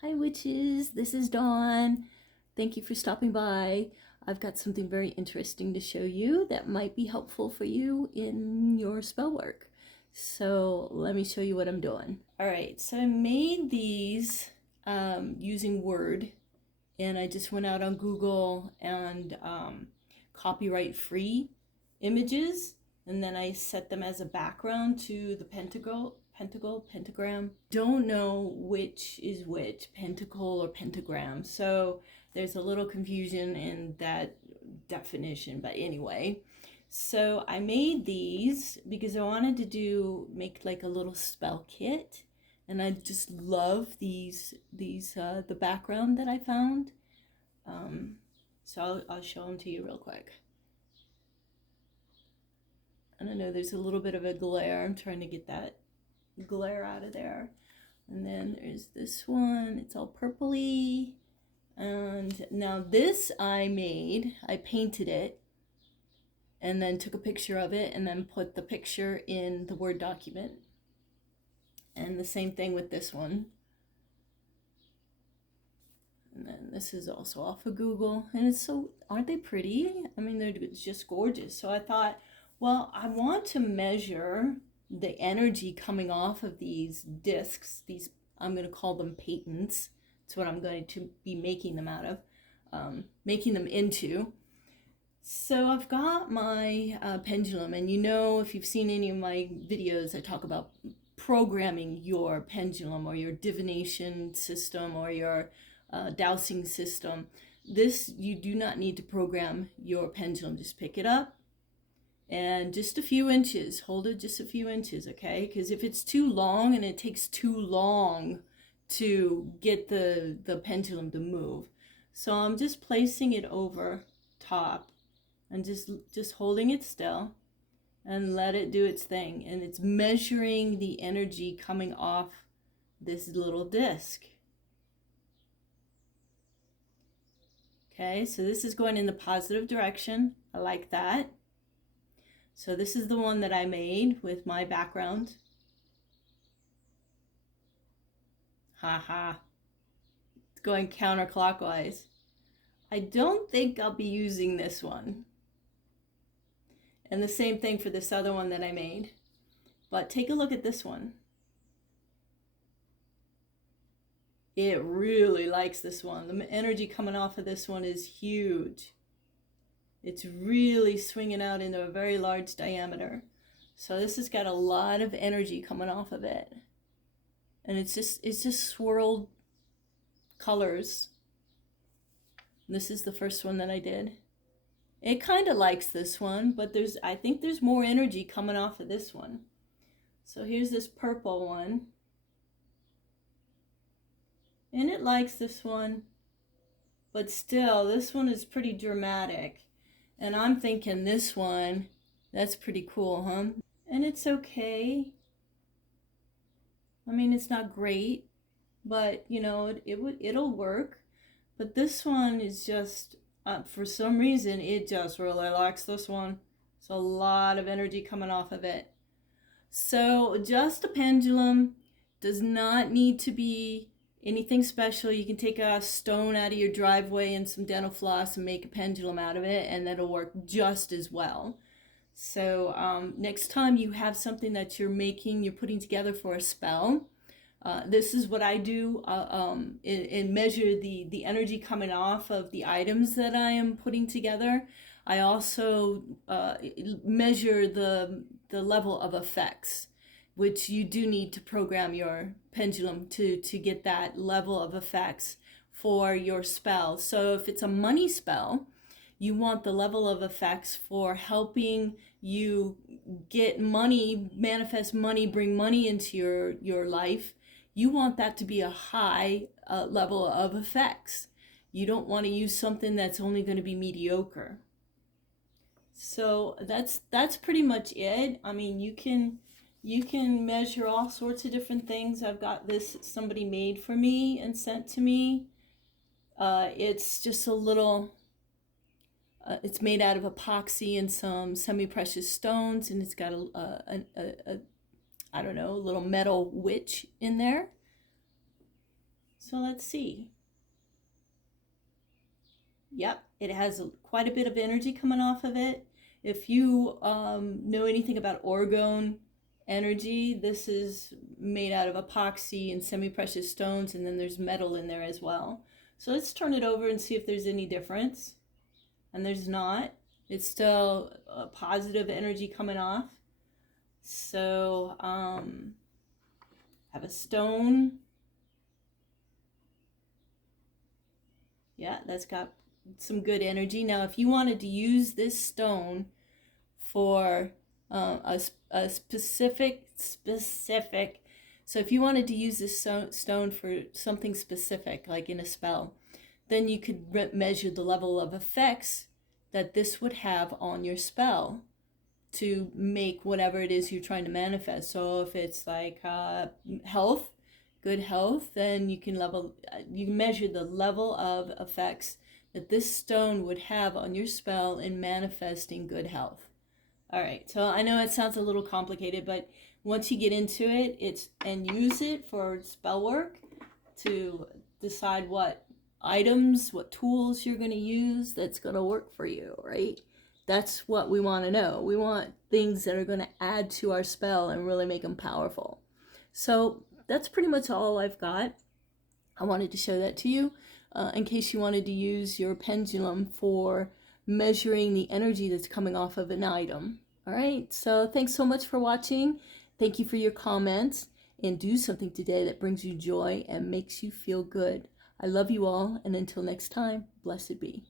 Hi witches, this is Dawn. Thank you for stopping by. I've got something very interesting to show you that might be helpful for you in your spell work. So let me show you what I'm doing. All right, so I made these using Word, and I just went out on Google and copyright free images, and then I set them as a background to the pentagram. Don't know which is which, pentacle or pentagram. So there's a little confusion in that definition, but anyway. So I made these because I wanted to make like a little spell kit, and I just love these the background that I found. So I'll show them to you real quick. I don't know, there's a little bit of a glare. I'm trying to get that glare out of there. And then there's this one, it's all purpley. And now this I painted it and then took a picture of it and then put the picture in the Word document. And the same thing with this one. And then this is also off of Google. And it's so, aren't they pretty? I mean, they're just gorgeous. So I thought, well, I want to measure the energy coming off of these discs. These, I'm going to call them peytons. That's what I'm going to be making them out of, making them into. So I've got my pendulum, and you know, if you've seen any of my videos, I talk about programming your pendulum or your divination system or your dowsing system. This, you do not need to program your pendulum. Just pick it up and just a few inches, hold it just a few inches, okay? Because if it's too long and it takes too long to get the pendulum to move. So I'm just placing it over top and just holding it still and let it do its thing. And it's measuring the energy coming off this little disc. Okay, so this is going in the positive direction. I like that. So this is the one that I made with my background. Haha. It's going counterclockwise. I don't think I'll be using this one. And the same thing for this other one that I made. But take a look at this one. It really likes this one. The energy coming off of this one is huge. It's really swinging out into a very large diameter. So this has got a lot of energy coming off of it. And it's just swirled colors. This is the first one that I did. It kind of likes this one, but I think there's more energy coming off of this one. So here's this purple one. And it likes this one, but still, this one is pretty dramatic. And I'm thinking this one, that's pretty cool, huh? And it's okay. I mean, it's not great, but you know, it'll work. But this one is just, for some reason, it just really likes this one. It's a lot of energy coming off of it. So just a pendulum, does not need to be anything special. You can take a stone out of your driveway and some dental floss and make a pendulum out of it, and that'll work just as well. So next time you have something that you're putting together for a spell, this is what I do and measure the energy coming off of the items that I am putting together. I also measure the level of effects, which you do need to program your pendulum to get that level of effects for your spell. So if it's a money spell, you want the level of effects for helping you get money, manifest money, bring money into your life. You want that to be a high level of effects. You don't want to use something that's only going to be mediocre. So that's pretty much it. I mean, you can measure all sorts of different things. I've got this somebody made for me and sent to me. It's just a little, it's made out of epoxy and some semi-precious stones, and it's got I don't know, a little metal witch in there. So let's see. Yep, it has quite a bit of energy coming off of it. If you know anything about orgone energy, this is made out of epoxy and semi-precious stones, and then there's metal in there as well. So let's turn it over and see if there's any difference. And there's not. It's still positive energy coming off. So have a stone. Yeah, that's got some good energy. Now, if you wanted to use this stone for a specific, so if you wanted to use this stone for something specific, like in a spell, then you could measure the level of effects that this would have on your spell to make whatever it is you're trying to manifest. So if it's like health, good health, then you can measure the level of effects that this stone would have on your spell in manifesting good health. All right, so I know it sounds a little complicated, but once you get into it, and use it for spell work to decide what items, what tools you're going to use that's going to work for you, right? That's what we want to know. We want things that are going to add to our spell and really make them powerful. So that's pretty much all I've got. I wanted to show that to you in case you wanted to use your pendulum for measuring the energy that's coming off of an item. All right, so thanks so much for watching. Thank you for your comments, and do something today that brings you joy and makes you feel good. I love you all, and until next time, blessed be.